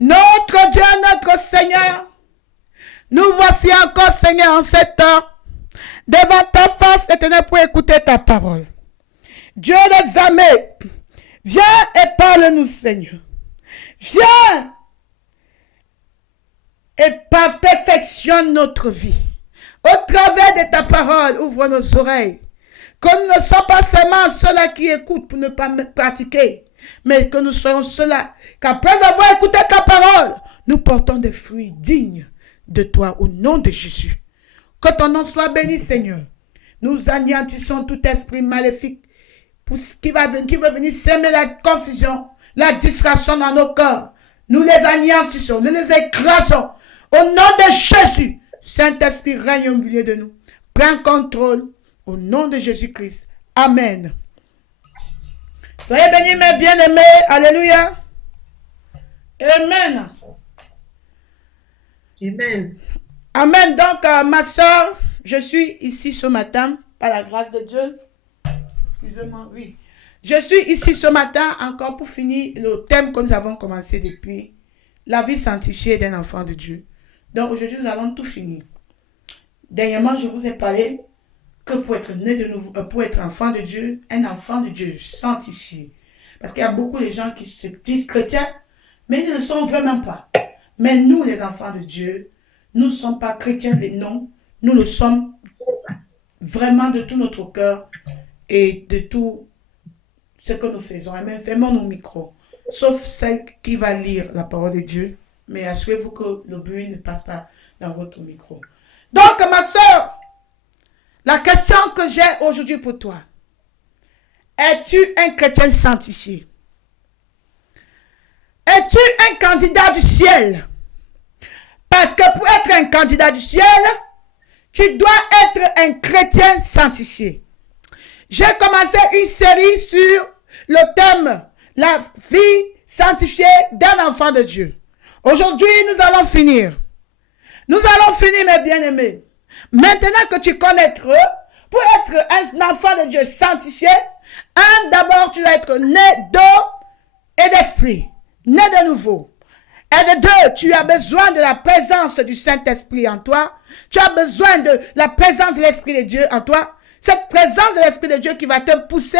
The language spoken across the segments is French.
Notre Dieu, notre Seigneur, nous voici encore, Seigneur, en cette heure, devant ta face éternelle pour écouter ta parole. Dieu des armées, viens et parle-nous, Seigneur. Viens et perfectionne notre vie. Au travers de ta parole, ouvre nos oreilles. Que nous ne soyons pas seulement ceux-là qui écoutent pour ne pas pratiquer, mais que nous soyons ceux-là qu'après avoir écouté ta parole, nous portons des fruits dignes de toi au nom de Jésus. Que ton nom soit béni, Seigneur. Nous anéantissons tout esprit maléfique pour ce qui veut venir s'aimer la confusion, la distraction dans nos cœurs. Nous les anéantissons, nous les écrasons. Au nom de Jésus, Saint-Esprit règne au milieu de nous. Prends contrôle au nom de Jésus-Christ. Amen. Soyez bénis, mes bien-aimés. Alléluia. Amen. Amen. Amen. Donc, ma soeur, je suis ici ce matin, par la grâce de Dieu. Excusez-moi, oui. Je suis ici ce matin encore pour finir le thème que nous avons commencé depuis. La vie sanctifiée d'un enfant de Dieu. Donc, aujourd'hui, nous allons tout finir. Dernièrement, je vous ai parlé que pour être né de nouveau, pour être enfant de Dieu, un enfant de Dieu sanctifié. Parce qu'il y a beaucoup de gens qui se disent chrétiens, mais ils ne le sont vraiment pas. Mais nous, les enfants de Dieu, nous ne sommes pas chrétiens de nom, nous le sommes vraiment de tout notre cœur et de tout ce que nous faisons. Et même fermons nos micros, sauf celle qui va lire la parole de Dieu. Mais assurez-vous que le bruit ne passe pas dans votre micro. Donc, ma soeur, la question que j'ai aujourd'hui pour toi, es-tu un chrétien sanctifié? Es-tu un candidat du ciel? Parce que pour être un candidat du ciel, tu dois être un chrétien sanctifié. J'ai commencé une série sur le thème « La vie sanctifiée d'un enfant de Dieu ». Aujourd'hui, nous allons finir. Nous allons finir, mes bien-aimés. Maintenant que tu connais Dieu, pour être un enfant de Dieu sanctifié, d'abord, tu dois être né d'eau et d'esprit. Né de nouveau. Et de deux, tu as besoin de la présence du Saint-Esprit en toi. Tu as besoin de la présence de l'Esprit de Dieu en toi. Cette présence de l'Esprit de Dieu qui va te pousser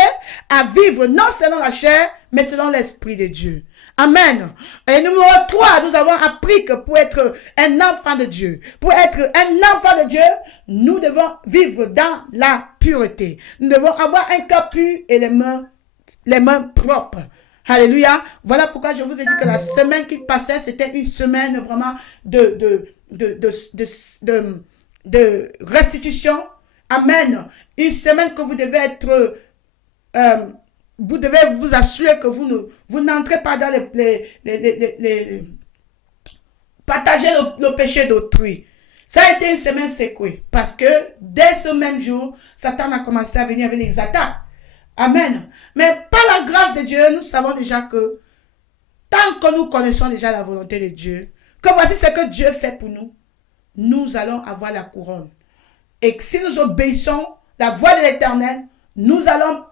à vivre non selon la chair, mais selon l'Esprit de Dieu. Amen. Et numéro 3, nous avons appris que pour être un enfant de Dieu, pour être un enfant de Dieu, nous devons vivre dans la pureté. Nous devons avoir un cœur pur et les mains propres. Alléluia. Voilà pourquoi je vous ai dit que la semaine qui passait, c'était une semaine vraiment de restitution. Amen. Une semaine que vous devez être... vous devez vous assurer que vous n'entrez pas dans partager le péché d'autrui. Ça a été une semaine secouée. Parce que dès ce même jour, Satan a commencé à venir avec les attaques. Amen. Mais par la grâce de Dieu, nous savons déjà que tant que nous connaissons déjà la volonté de Dieu, que voici ce que Dieu fait pour nous, nous allons avoir la couronne. Et si nous obéissons la voix de l'Éternel, nous allons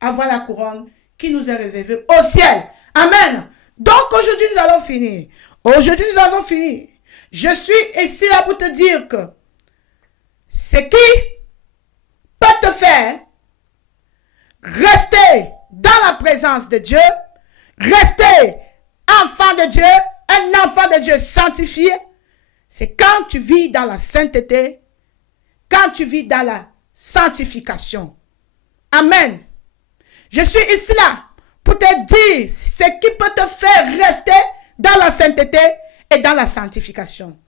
avoir la couronne qui nous est réservée au ciel. Amen. Donc aujourd'hui, nous allons finir. Aujourd'hui, nous allons finir. Je suis ici là pour te dire que ce qui peut te faire rester dans la présence de Dieu, rester enfant de Dieu, un enfant de Dieu sanctifié, c'est quand tu vis dans la sainteté, quand tu vis dans la sanctification. Amen. Je suis ici là pour te dire ce qui peut te faire rester dans la sainteté et dans la sanctification.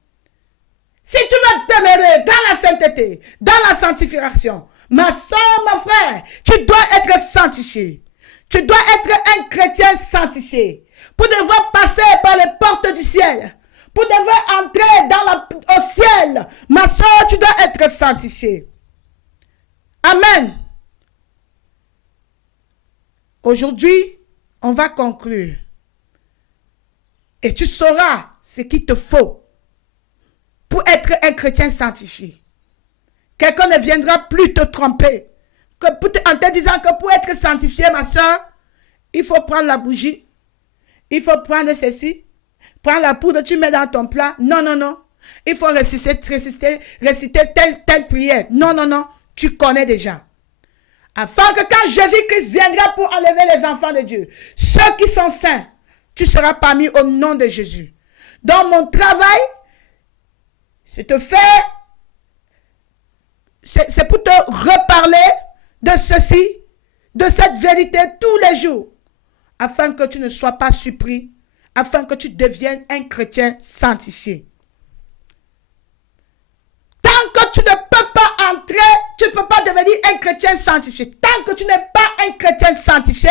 Si tu veux demeurer dans la sainteté, dans la sanctification, ma soeur, mon frère, tu dois être sanctifié. Tu dois être un chrétien sanctifié. Pour devoir passer par les portes du ciel. Pour devoir entrer au ciel. Ma soeur, tu dois être sanctifié. Amen. Aujourd'hui, on va conclure. Et tu sauras ce qu'il te faut pour être un chrétien sanctifié. Quelqu'un ne viendra plus te tromper. En te disant que pour être sanctifié, ma soeur, il faut prendre la bougie. Il faut prendre ceci. Prends la poudre, tu mets dans ton plat. Non, non, non. Il faut réciter telle prière. Non, non, non. Tu connais déjà. Afin que quand Jésus-Christ viendra pour enlever les enfants de Dieu, ceux qui sont saints, tu seras parmi au nom de Jésus. Dans mon travail, c'est pour te reparler de ceci, de cette vérité tous les jours, afin que tu ne sois pas surpris, afin que tu deviennes un chrétien sanctifié. Tant que tu ne peux pas entrer, tu ne peux pas devenir un chrétien sanctifié. Tant que tu n'es pas un chrétien sanctifié,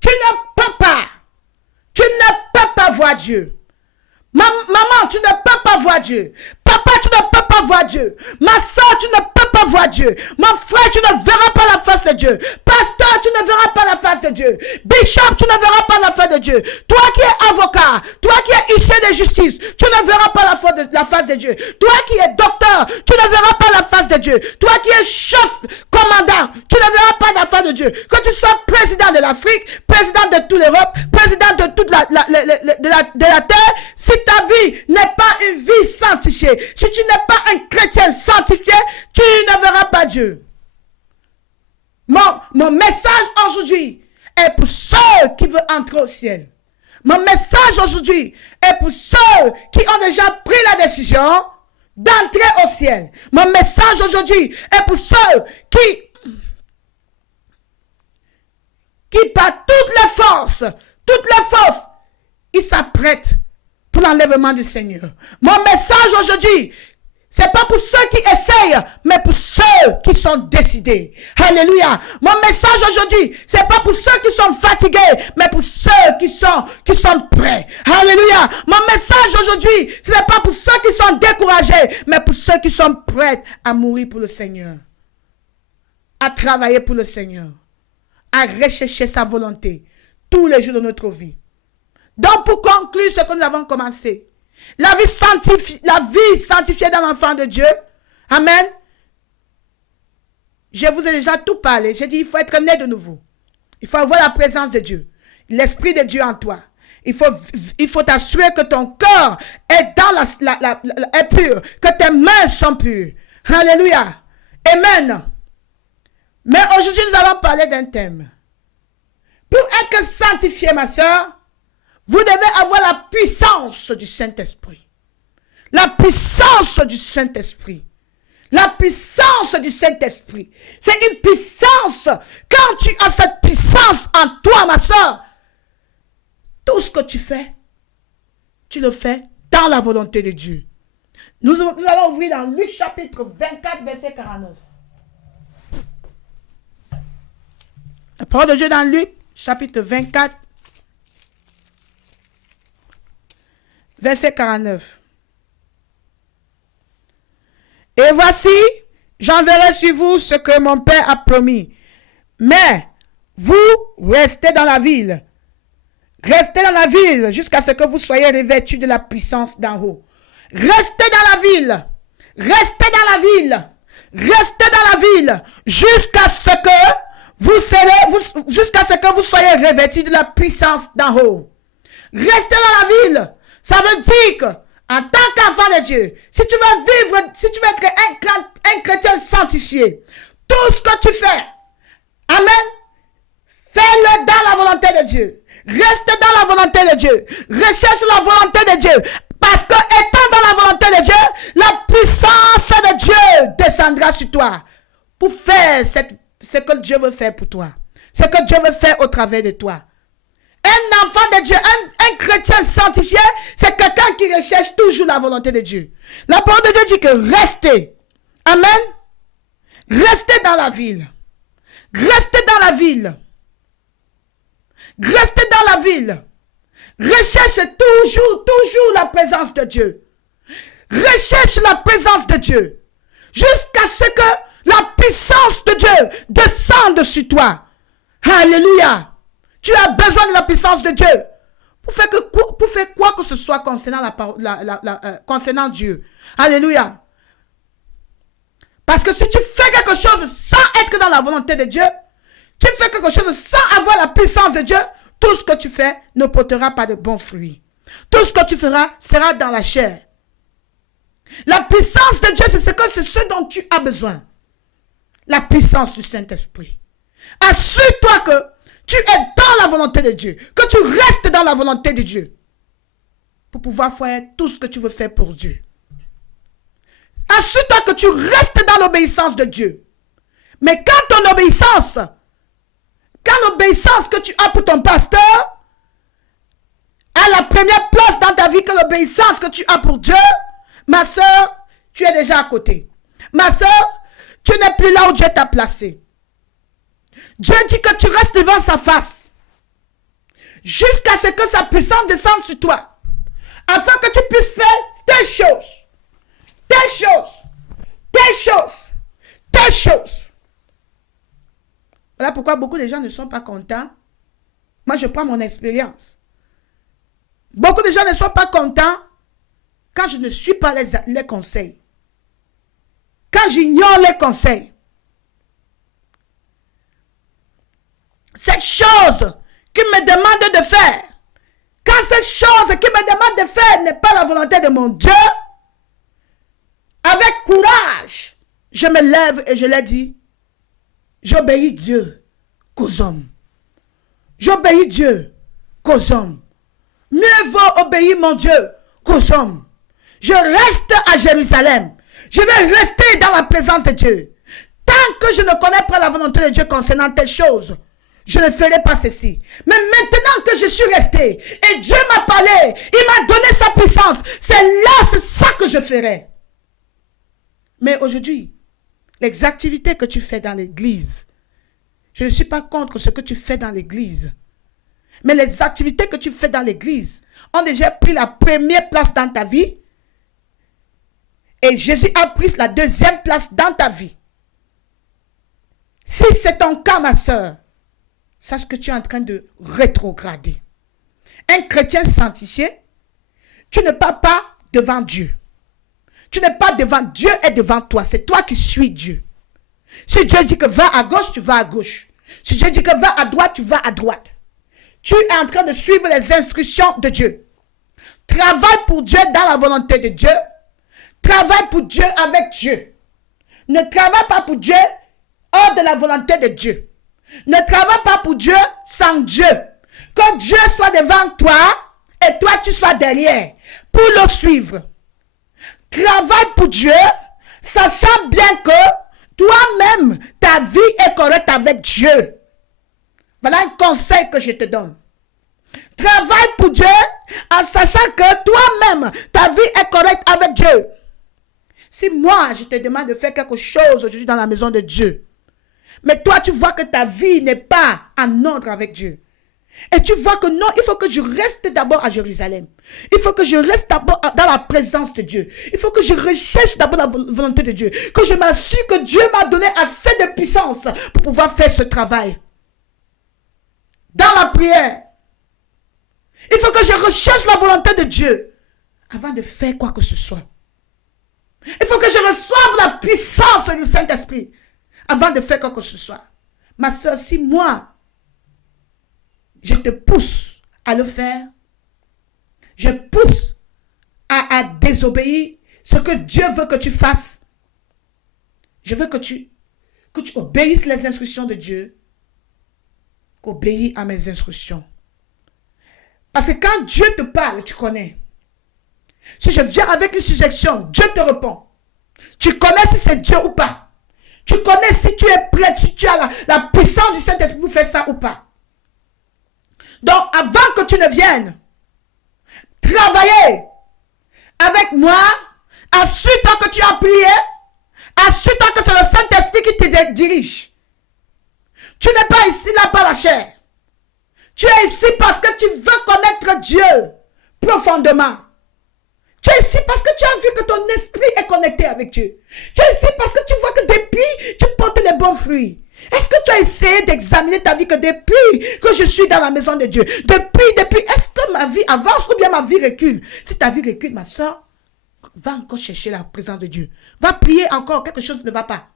tu ne peux pas voir Dieu. Maman, tu ne peux pas voir Dieu. Papa, tu ne peux pas voir Dieu. Ma soeur, tu ne peux pas voir Dieu. Mon frère, tu ne verras pas la face de Dieu. Pasteur, tu ne verras pas la face de Dieu. Bishop, tu ne verras pas la face de Dieu. Toi qui es avocat, toi qui es huissier de justice, tu ne verras pas la face de Dieu. Toi qui es docteur, tu ne verras pas la face de Dieu. Toi qui es chef, commandant, tu ne verras pas la face de Dieu. Que tu sois président de l'Afrique, président de toute l'Europe, président de toute la terre, si ta vie n'est pas une vie sanctifiée, si tu n'es pas un chrétien sanctifié, tu ne verras pas Dieu. Mon message aujourd'hui est pour ceux qui veulent entrer au ciel. Mon message aujourd'hui est pour ceux qui ont déjà pris la décision d'entrer au ciel. Mon message aujourd'hui est pour ceux qui par toutes les forces, ils s'apprêtent pour l'enlèvement du Seigneur. Mon message aujourd'hui, c'est pas pour ceux qui essayent, mais pour ceux qui sont décidés. Alléluia. Mon message aujourd'hui, c'est pas pour ceux qui sont fatigués, mais pour ceux qui sont prêts. Alléluia. Mon message aujourd'hui, ce n'est pas pour ceux qui sont découragés, mais pour ceux qui sont prêts à mourir pour le Seigneur, à travailler pour le Seigneur, à rechercher sa volonté tous les jours de notre vie. Donc, pour conclure ce que nous avons commencé, la vie sanctifiée dans l'enfant de Dieu, amen. Je vous ai déjà tout parlé. J'ai dit, il faut être né de nouveau. Il faut avoir la présence de Dieu, l'Esprit de Dieu en toi. Il faut t'assurer que ton corps est est pur, que tes mains sont pures. Alléluia. Amen. Mais aujourd'hui, nous allons parler d'un thème. Pour être sanctifié, ma soeur, vous devez avoir la puissance du Saint-Esprit. La puissance du Saint-Esprit. La puissance du Saint-Esprit. C'est une puissance. Quand tu as cette puissance en toi, ma soeur, tout ce que tu fais, tu le fais dans la volonté de Dieu. Nous allons ouvrir dans Luc chapitre 24, verset 49. La parole de Dieu dans Luc chapitre 24, verset 49. Et voici, j'enverrai sur vous ce que mon Père a promis. Mais vous restez dans la ville. Restez dans la ville jusqu'à ce que vous soyez revêtus de la puissance d'en haut. Restez dans la ville. Restez dans la ville. Restez dans la ville jusqu'à ce que vous soyez revêtus de la puissance d'en haut. Restez dans la ville. Ça veut dire que, en tant qu'enfant de Dieu, si tu veux être un chrétien sanctifié, tout ce que tu fais, amen, fais-le dans la volonté de Dieu. Reste dans la volonté de Dieu. Recherche la volonté de Dieu. Parce que, étant dans la volonté de Dieu, la puissance de Dieu descendra sur toi pour faire ce que Dieu veut faire pour toi. Ce que Dieu veut faire au travers de toi. Un enfant de Dieu, un chrétien sanctifié, c'est quelqu'un qui recherche toujours la volonté de Dieu. La parole de Dieu dit que restez. Amen. Restez dans la ville. Restez dans la ville. Restez dans la ville. Recherche toujours la présence de Dieu. Recherche la présence de Dieu. Jusqu'à ce que la puissance de Dieu descende sur toi. Alléluia. Tu as besoin de la puissance de Dieu pour faire quoi que ce soit concernant Dieu. Alléluia. Parce que si tu fais quelque chose sans être dans la volonté de Dieu, tu fais quelque chose sans avoir la puissance de Dieu, tout ce que tu fais ne portera pas de bons fruits. Tout ce que tu feras sera dans la chair. La puissance de Dieu, c'est ce dont tu as besoin. La puissance du Saint-Esprit. Assure-toi que tu es dans la volonté de Dieu, que tu restes dans la volonté de Dieu pour pouvoir faire tout ce que tu veux faire pour Dieu. Assure-toi que tu restes dans l'obéissance de Dieu. Mais quand l'obéissance que tu as pour ton pasteur a la première place dans ta vie que l'obéissance que tu as pour Dieu, ma soeur, tu es déjà à côté. Ma soeur, tu n'es plus là où Dieu t'a placé. Dieu dit que tu restes devant sa face jusqu'à ce que sa puissance descende sur toi, afin que tu puisses faire telle chose, telle chose, telle chose, telle chose. Voilà pourquoi beaucoup de gens ne sont pas contents. Moi, je prends mon expérience. Beaucoup de gens ne sont pas contents quand je ne suis pas les conseils. Quand j'ignore les conseils. Cette chose qui me demande de faire, quand cette chose qui me demande de faire n'est pas la volonté de mon Dieu, avec courage, je me lève et je l'ai dit, j'obéis Dieu qu'aux hommes. J'obéis Dieu qu'aux hommes. Mieux vaut obéir mon Dieu qu'aux hommes. Je reste à Jérusalem. Je vais rester dans la présence de Dieu. Tant que je ne connais pas la volonté de Dieu concernant telle chose, je ne ferai pas ceci. Mais maintenant que je suis resté et Dieu m'a parlé, il m'a donné sa puissance, c'est ça que je ferai. Mais aujourd'hui, les activités que tu fais dans l'église, je ne suis pas contre ce que tu fais dans l'église. Mais les activités que tu fais dans l'église ont déjà pris la première place dans ta vie. Et Jésus a pris la deuxième place dans ta vie. Si c'est ton cas, ma soeur, sache que tu es en train de rétrograder. Un chrétien sanctifié, tu ne pars pas devant Dieu. Tu n'es pas devant Dieu et devant toi. C'est toi qui suis Dieu. Si Dieu dit que va à gauche, tu vas à gauche. Si Dieu dit que va à droite, tu vas à droite. Tu es en train de suivre les instructions de Dieu. Travaille pour Dieu dans la volonté de Dieu. Travaille pour Dieu avec Dieu. Ne travaille pas pour Dieu hors de la volonté de Dieu. Ne travaille pas pour Dieu sans Dieu. Que Dieu soit devant toi et toi tu sois derrière pour le suivre. Travaille pour Dieu, sachant bien que toi-même, ta vie est correcte avec Dieu. Voilà un conseil que je te donne. Travaille pour Dieu en sachant que toi-même, ta vie est correcte avec Dieu. Si moi, je te demande de faire quelque chose aujourd'hui dans la maison de Dieu, mais toi, tu vois que ta vie n'est pas en ordre avec Dieu. Et tu vois que non, il faut que je reste d'abord à Jérusalem. Il faut que je reste d'abord dans la présence de Dieu. Il faut que je recherche d'abord la volonté de Dieu. Que je m'assure que Dieu m'a donné assez de puissance pour pouvoir faire ce travail. Dans la prière. Il faut que je recherche la volonté de Dieu avant de faire quoi que ce soit. Il faut que je reçoive la puissance du Saint-Esprit avant de faire quoi que ce soit. Ma soeur, si moi, je te pousse à le faire, je pousse à désobéir ce que Dieu veut que tu fasses. Je veux que tu obéisses les instructions de Dieu, qu'obéis à mes instructions. Parce que quand Dieu te parle, tu connais. Si je viens avec une suggestion, Dieu te répond. Tu connais si c'est Dieu ou pas. Tu connais si tu es prêt, si tu as la puissance du Saint-Esprit pour faire ça ou pas. Donc, avant que tu ne viennes travailler avec moi, assure-toi que tu as prié, assure-toi que c'est le Saint-Esprit qui te dirige. Tu n'es pas ici là par la chair. Tu es ici parce que tu veux connaître Dieu profondément. Tu es ici parce que tu as vu que ton esprit est connecté avec Dieu. Tu es ici parce que tu vois que depuis, tu portes les bons fruits. Est-ce que tu as essayé d'examiner ta vie que depuis que je suis dans la maison de Dieu, depuis, est-ce que ma vie avance ou bien ma vie recule? Si ta vie recule, ma soeur, va encore chercher la présence de Dieu. Va prier encore, quelque chose ne va pas.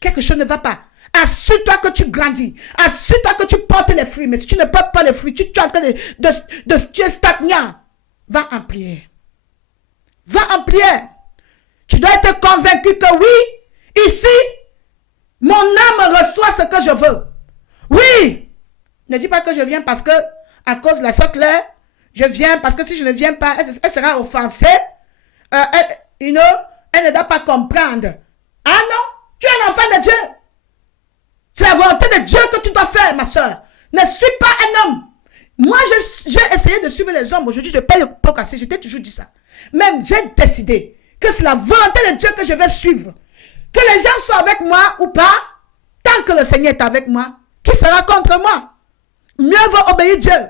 Quelque chose ne va pas. Assure-toi que tu grandis. Assure-toi que tu portes les fruits. Mais si tu ne portes pas les fruits, tu es en train tu es stagnant. Va en prière. Va en prière. Tu dois être convaincu que oui, ici, mon âme reçoit ce que je veux. Oui. Ne dis pas que je viens parce que, à cause de la soie claire, je viens parce que si je ne viens pas, elle sera offensée. Elle ne doit pas comprendre. Ah non, tu es un enfant de Dieu. C'est la volonté de Dieu que tu dois faire, ma soeur. Ne suis pas un homme. Moi, j'ai essayé de suivre les hommes. Aujourd'hui, je paye le pot cassé. Je t'ai toujours dit ça. Même, j'ai décidé que c'est la volonté de Dieu que je vais suivre. Que les gens soient avec moi ou pas, tant que le Seigneur est avec moi, qui sera contre moi? Mieux vaut obéir Dieu.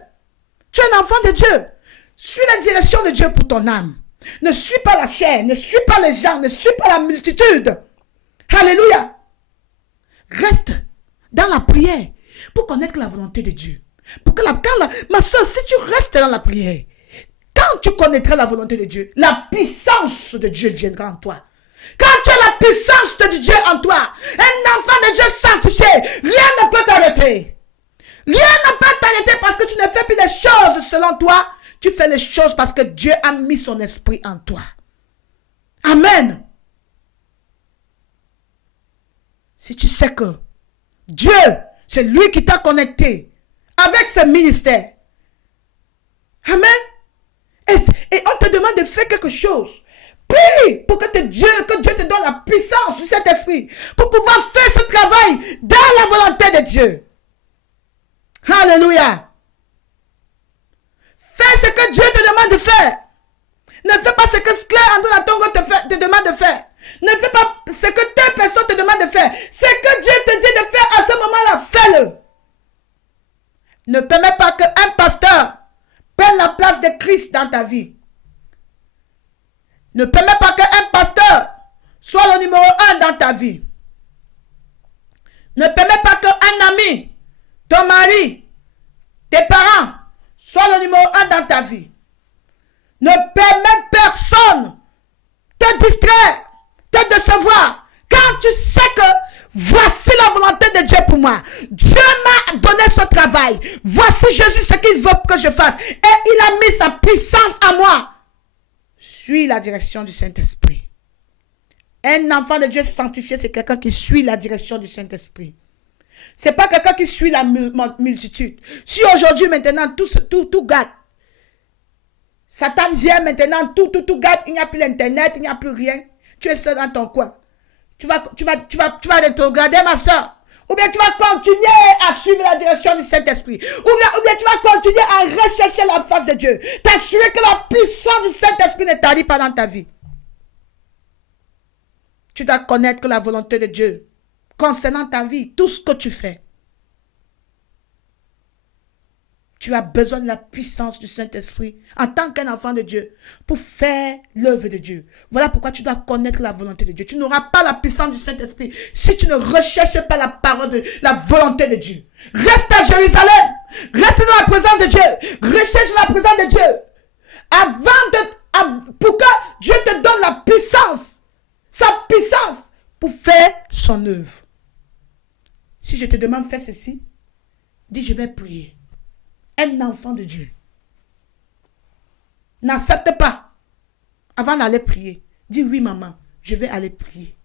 Tu es un enfant de Dieu. Suis la direction de Dieu pour ton âme. Ne suis pas la chair, ne suis pas les gens, ne suis pas la multitude. Alléluia. Reste dans la prière pour connaître la volonté de Dieu. Pour que ma soeur, si tu restes dans la prière, quand tu connaîtras la volonté de Dieu, la puissance de Dieu viendra en toi. Quand tu as la puissance de Dieu en toi, un enfant de Dieu sanctifié, rien ne peut t'arrêter. Rien ne peut t'arrêter parce que tu ne fais plus les choses selon toi. Tu fais les choses parce que Dieu a mis son esprit en toi. Amen. Si tu sais que Dieu, c'est lui qui t'a connecté avec ce ministère. Amen. Et on te demande de faire quelque chose. Prie pour que Dieu te donne la puissance de cet esprit pour pouvoir faire ce travail dans la volonté de Dieu. Alléluia. Fais ce que Dieu te demande de faire. Ne fais pas ce que Claire Andrew Tongo te demande de faire. Ne fais pas ce que telle personne te demande de faire. Ce que Dieu te dit de faire à ce moment-là, fais-le. Ne permets pas qu'un pasteur prenne la place de Christ dans ta vie. Ne permets pas qu'un pasteur soit le numéro 1 dans ta vie. Ne permets pas qu'un ami, ton mari, tes parents soient le numéro 1 dans ta vie. Ne permets personne te distraire, te décevoir. Quand tu sais que voici la volonté de Dieu pour moi. Dieu m'a donné ce travail. Voici Jésus ce qu'il veut que je fasse. Et il a mis sa puissance à moi. Suis la direction du Saint-Esprit. Un enfant de Dieu sanctifié, c'est quelqu'un qui suit la direction du Saint-Esprit. C'est pas quelqu'un qui suit la multitude. Si aujourd'hui, maintenant, tout gâte. Satan vient maintenant, tout gâte. Il n'y a plus l'internet, il n'y a plus rien. Tu es seul dans ton coin. Tu vas rétrograder, ma soeur. Ou bien tu vas continuer à suivre la direction du Saint-Esprit. Ou bien tu vas continuer à rechercher la face de Dieu. T'assurer que la puissance du Saint-Esprit ne t'arrive pas dans ta vie. Tu dois connaître la volonté de Dieu concernant ta vie, tout ce que tu fais. Tu as besoin de la puissance du Saint-Esprit en tant qu'un enfant de Dieu pour faire l'œuvre de Dieu. Voilà pourquoi tu dois connaître la volonté de Dieu. Tu n'auras pas la puissance du Saint-Esprit si tu ne recherches pas la parole de la volonté de Dieu. Reste à Jérusalem. Reste dans la présence de Dieu. Recherche la présence de Dieu. Pour que Dieu te donne la puissance. Sa puissance pour faire son œuvre. Si je te demande fais ceci, dis je vais prier. Un enfant de Dieu n'accepte pas avant d'aller prier. Dis oui maman, je vais aller prier.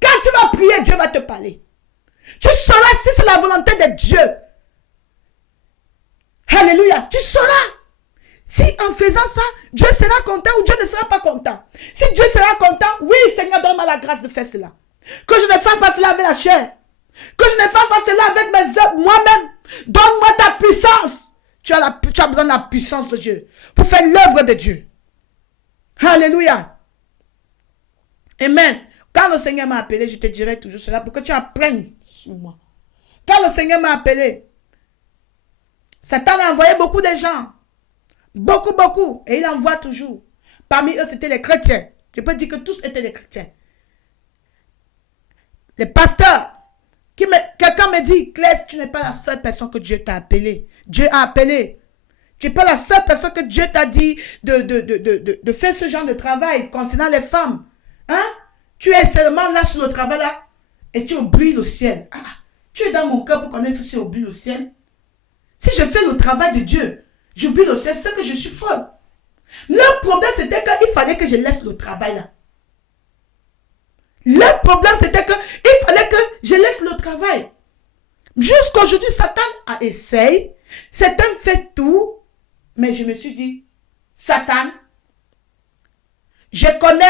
Quand tu vas prier, Dieu va te parler. Tu sauras si c'est la volonté de Dieu. Alléluia, tu sauras. Si en faisant ça, Dieu sera content ou Dieu ne sera pas content. Si Dieu sera content, oui Seigneur, donne-moi la grâce de faire cela. Que je ne fasse pas cela avec la chair. Que je ne fasse pas cela avec mes œuvres moi-même. Donne-moi ta puissance. Tu as besoin de la puissance de Dieu pour faire l'œuvre de Dieu. Alléluia. Amen. Quand le Seigneur m'a appelé, je te dirai toujours cela pour que tu apprennes sur moi. Quand le Seigneur m'a appelé, Satan a envoyé beaucoup de gens. Beaucoup. Et il envoie toujours. Parmi eux, c'était les chrétiens. Je peux dire que tous étaient des chrétiens. Les pasteurs. Quelqu'un me dit, Claire, tu n'es pas la seule personne que Dieu t'a appelé. Dieu a appelé. Tu n'es pas la seule personne que Dieu t'a dit de faire ce genre de travail concernant les femmes. Hein? Tu es seulement là sur le travail là. et tu oublies le ciel. Ah, tu es dans mon cœur pour connaître si j'oublie le ciel. Si je fais le travail de Dieu, j'oublie le ciel, c'est que je suis folle. Le problème, c'était qu'il fallait que je laisse le travail là. Le problème, c'était qu'il fallait que je laisse le travail. Jusqu'aujourd'hui, Satan a essayé. Satan fait tout. Mais je me suis dit, Satan, je connais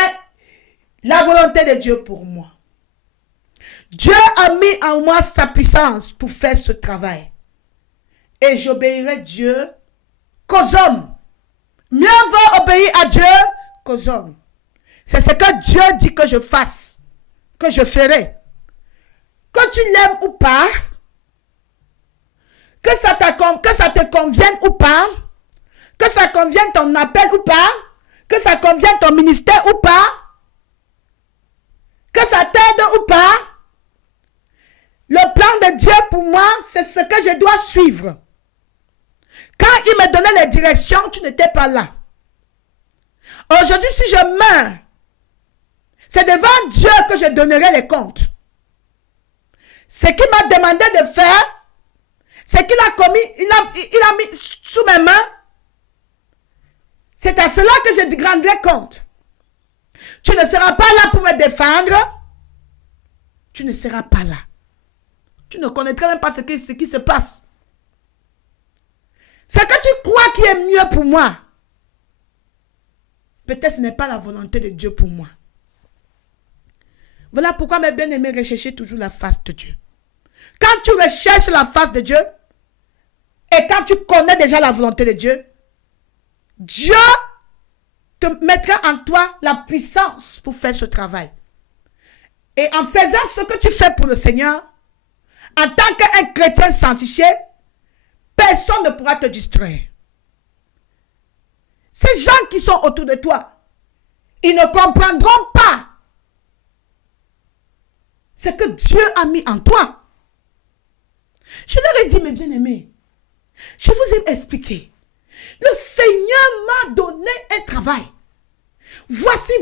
la volonté de Dieu pour moi. Dieu a mis en moi sa puissance pour faire ce travail. Et j'obéirai Dieu qu'aux hommes. Mieux vaut obéir à Dieu qu'aux hommes. C'est ce que Dieu dit que je fasse, que je ferai. Que tu l'aimes ou pas, que ça te convienne ou pas, que ça convienne ton appel ou pas, que ça convienne ton ministère ou pas, que ça t'aide ou pas, le plan de Dieu pour moi, c'est ce que je dois suivre. Quand il me donnait les directions, tu n'étais pas là. Aujourd'hui, si je meurs, c'est devant Dieu que je donnerai les comptes. Ce qu'il m'a demandé de faire, c'est qu'il a commis, il a mis sous mes mains. C'est à cela que je rendrai compte. Tu ne seras pas là pour me défendre. Tu ne seras pas là. Tu ne connaîtras même pas ce qui se passe. Ce que tu crois qui est mieux pour moi, peut-être ce n'est pas la volonté de Dieu pour moi. Voilà pourquoi mes bien-aimés recherchez toujours la face de Dieu. Quand tu recherches la face de Dieu, et quand tu connais déjà la volonté de Dieu, Dieu te mettra en toi la puissance pour faire ce travail. Et en faisant ce que tu fais pour le Seigneur, en tant qu'un chrétien sanctifié, personne ne pourra te distraire. Ces gens qui sont autour de toi, ils ne comprendront pas ce que Dieu a mis en toi. Je leur ai dit, mes bien-aimés, je vous ai expliqué. Le Seigneur m'a donné un travail. Voici.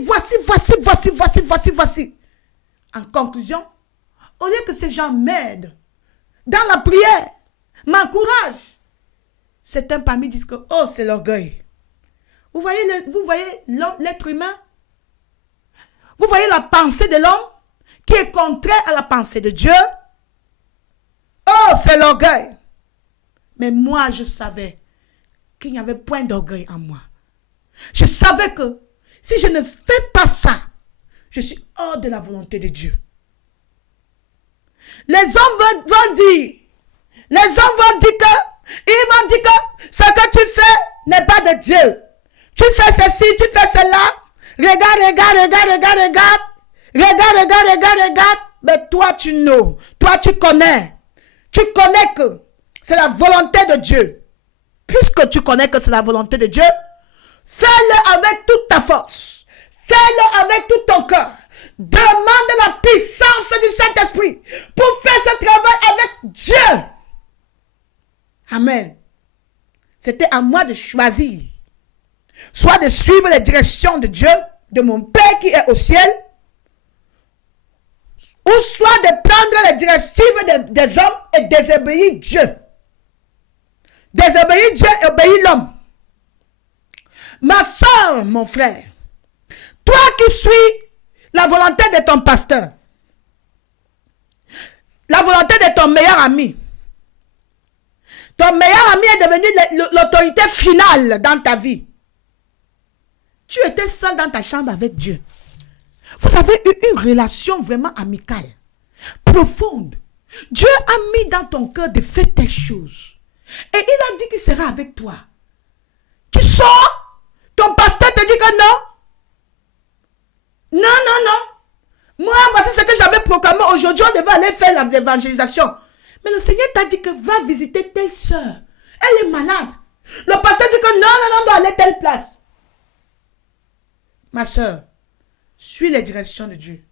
En conclusion, au lieu que ces gens m'aident dans la prière, m'encouragent, certains parmi disent que, oh, c'est l'orgueil. Vous voyez l'être humain? Vous voyez la pensée de l'homme qui est contraire à la pensée de Dieu? Oh, c'est l'orgueil. Mais moi, je savais qu'il n'y avait point d'orgueil en moi. Je savais que si je ne fais pas ça, je suis hors de la volonté de Dieu. Les hommes vont dire que ce que tu fais n'est pas de Dieu. Tu fais ceci, tu fais cela. Regarde. Mais toi, tu know. Toi, tu connais. Tu connais que c'est la volonté de Dieu. Puisque tu connais que c'est la volonté de Dieu, fais-le avec toute ta force. Fais-le avec tout ton cœur. Demande la puissance du Saint-Esprit pour faire ce travail avec Dieu. Amen. C'était à moi de choisir. Soit de suivre les directions de Dieu, de mon Père qui est au ciel, ou soit de prendre les directives des hommes et désobéir Dieu. Désobéir Dieu et obéir l'homme. Ma soeur, mon frère, toi qui suis la volonté de ton pasteur, la volonté de ton meilleur ami, ton meilleur ami est devenu l'autorité finale dans ta vie. Tu étais seul dans ta chambre avec Dieu. Vous avez eu une relation vraiment amicale, profonde. Dieu a mis dans ton cœur de faire telle chose. Et il a dit qu'il sera avec toi. Tu sors, ton pasteur te dit que non. Non. Moi, voici ce que j'avais proclamé. Aujourd'hui, on devait aller faire l'évangélisation. Mais le Seigneur t'a dit que va visiter telle soeur. Elle est malade. Le pasteur dit que non, on doit aller à telle place. Ma soeur, suis les directions de Dieu.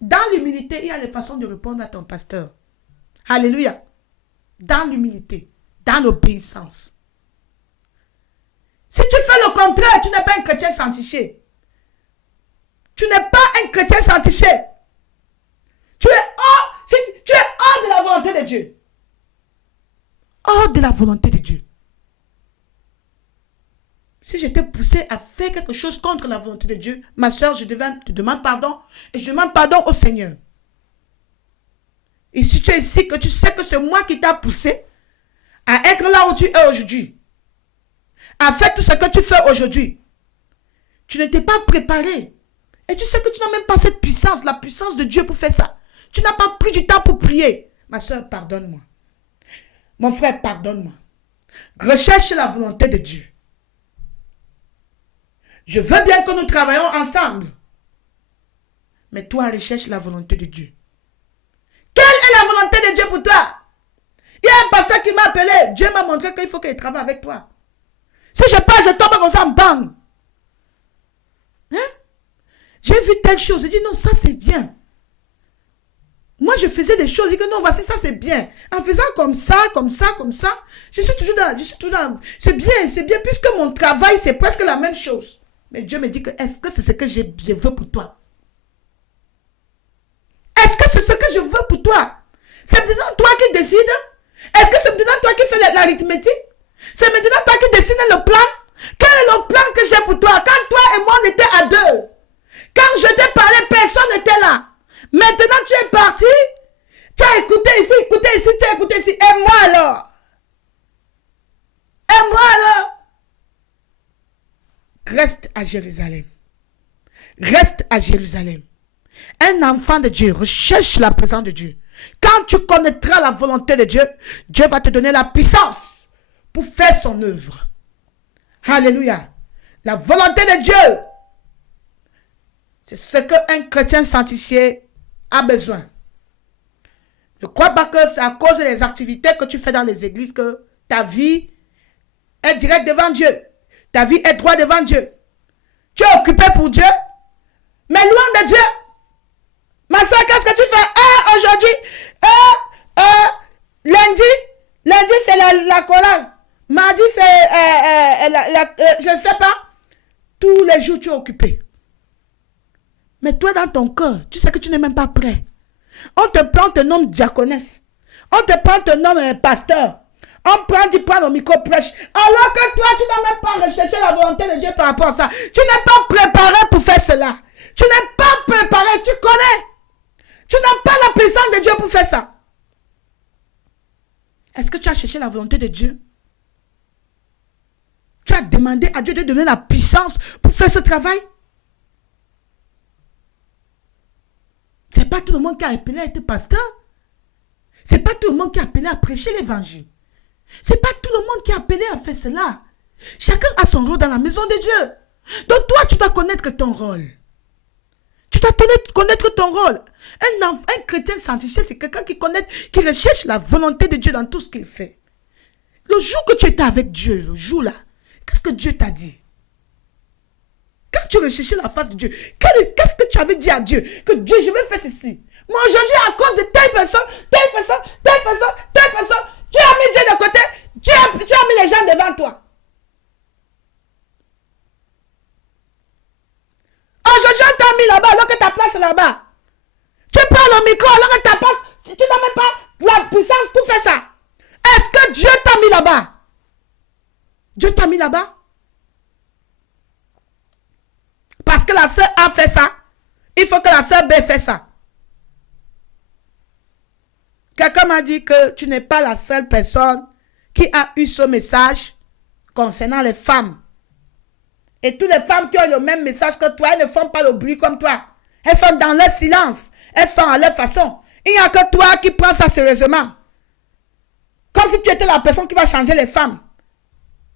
Dans l'humilité, il y a les façons de répondre à ton pasteur. Alléluia. Dans l'humilité, dans l'obéissance. Si tu fais le contraire, tu n'es pas un chrétien sanctifié. Tu n'es pas un chrétien sanctifié. Tu es hors volonté de Dieu. Hors de la volonté de Dieu. Si j'étais poussé à faire quelque chose contre la volonté de Dieu, ma soeur, je te demande pardon et je demande pardon au Seigneur. Et si tu es ici, que tu sais que c'est moi qui t'ai poussé à être là où tu es aujourd'hui, à faire tout ce que tu fais aujourd'hui, tu n'étais pas préparé. Et tu sais que tu n'as même pas cette puissance, la puissance de Dieu pour faire ça. Tu n'as pas pris du temps pour prier. Ma soeur, pardonne-moi. Mon frère, pardonne-moi. Recherche la volonté de Dieu. Je veux bien que nous travaillons ensemble. Mais toi, recherche la volonté de Dieu. Quelle est la volonté de Dieu pour toi? Il y a un pasteur qui m'a appelé. Dieu m'a montré qu'il faut qu'il travaille avec toi. Si je passe, je tombe comme ça, bang. Hein? J'ai vu telle chose. J'ai dit non, ça c'est bien. Moi, je faisais des choses. Je dis que non, voici, ça c'est bien. En faisant comme ça, comme ça, comme ça, je suis toujours dans. C'est bien, puisque mon travail, c'est presque la même chose. Mais Dieu me dit que est-ce que c'est ce que je veux pour toi? Est-ce que c'est ce que je veux pour toi? C'est maintenant toi qui décides? Est-ce que c'est maintenant toi qui fais l'arithmétique? C'est maintenant toi qui décides le plan? Quel est le plan que j'ai pour toi? Quand toi et moi on était à deux, quand je t'ai parlé, personne n'était là. Maintenant tu es parti, tu as écouté ici, tu as écouté ici. Et moi alors? Reste à Jérusalem. Reste à Jérusalem. Un enfant de Dieu recherche la présence de Dieu. Quand tu connaîtras la volonté de Dieu, Dieu va te donner la puissance pour faire son œuvre. Alléluia. La volonté de Dieu, c'est ce qu'un chrétien sanctifié a besoin. Ne crois pas que c'est à cause des activités que tu fais dans les églises que ta vie est directe devant Dieu. Ta vie est droite devant Dieu. Tu es occupé pour Dieu, mais loin de Dieu. Ma soeur, qu'est-ce que tu fais? Aujourd'hui, lundi c'est la chorale. Mardi c'est, je ne sais pas. Tous les jours tu es occupé. Mais toi dans ton cœur, tu sais que tu n'es même pas prêt. On te prend, on te nomme diaconesse. On te prend, on te nomme pasteur. On prend, tu prends le micro prêche. Alors que toi, tu n'as même pas recherché la volonté de Dieu par rapport à ça. Tu n'es pas préparé pour faire cela. Tu n'es pas préparé, tu connais. Tu n'as pas la puissance de Dieu pour faire ça. Est-ce que tu as cherché la volonté de Dieu? Tu as demandé à Dieu de donner la puissance pour faire ce travail? C'est pas tout le monde qui a appelé à être pasteur. C'est pas tout le monde qui a appelé à prêcher l'évangile. C'est pas tout le monde qui a appelé à faire cela. Chacun a son rôle dans la maison de Dieu. Donc toi, tu dois connaître ton rôle. Tu dois connaître ton rôle. Un chrétien sanctifié, c'est quelqu'un qui connaît, qui recherche la volonté de Dieu dans tout ce qu'il fait. Le jour que tu étais avec Dieu, le jour là, qu'est-ce que Dieu t'a dit? Quand tu recherchais la face de Dieu, qu'est-ce que tu avais dit à Dieu? Que Dieu, je vais faire ceci. Moi aujourd'hui, à cause de telle personne, tu as mis Dieu de côté, tu as mis les gens devant toi. Aujourd'hui, on t'a mis là-bas alors que ta place est là-bas. Tu prends le micro alors que ta place, tu n'as même pas la puissance pour faire ça. Est-ce que Dieu t'a mis là-bas? Dieu t'a mis là-bas? Parce que la sœur A fait ça, il faut que la sœur B fait ça. Quelqu'un m'a dit que tu n'es pas la seule personne qui a eu ce message concernant les femmes. Et toutes les femmes qui ont le même message que toi, elles ne font pas le bruit comme toi. Elles sont dans leur silence. Elles font à leur façon. Il n'y a que toi qui prends ça sérieusement. Comme si tu étais la personne qui va changer les femmes.